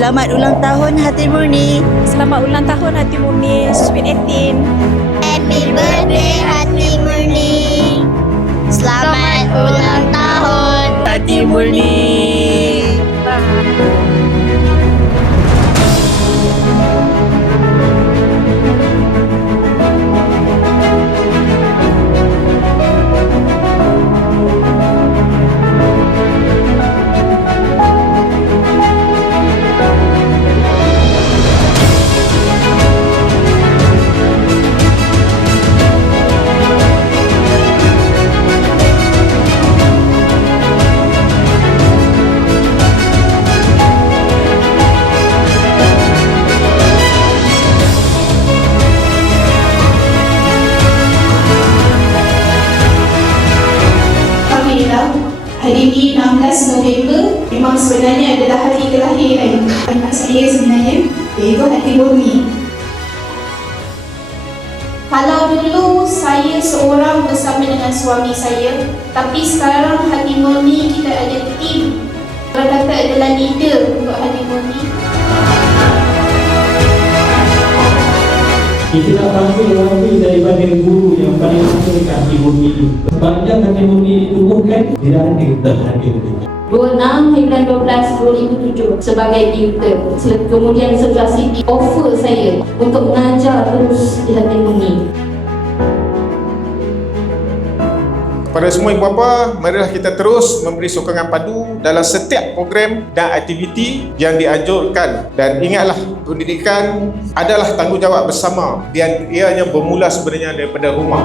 Selamat ulang tahun Hati Murni. Selamat ulang tahun Hati Murni Sweet 18. Happy birthday Hati Murni. Selamat ulang tahun Hati Murni. Hari ini 16 November memang sebenarnya adalah hari kelahiran anak saya sebenarnya, iaitu Hati Murni. Kalau dulu saya seorang bersama dengan suami saya, tapi sekarang Hati Murni kita ada tim. Orang kata adalah leader untuk Hati Murni. Kita nak panggil orang daripada guru yang paling utama dekat Hati Murni itu. Sepanjang Hati Murni ditumbuhkan, tidak ada terhadir. 26/12/2007 sebagai tutor. Kemudian 11 Siti offer saya untuk mengajar terus di Hati Murni. Kepada semua ibu bapa, marilah kita terus memberi sokongan padu dalam setiap program dan aktiviti yang dianjurkan. Dan ingatlah, pendidikan adalah tanggungjawab bersama dan ianya bermula sebenarnya daripada rumah.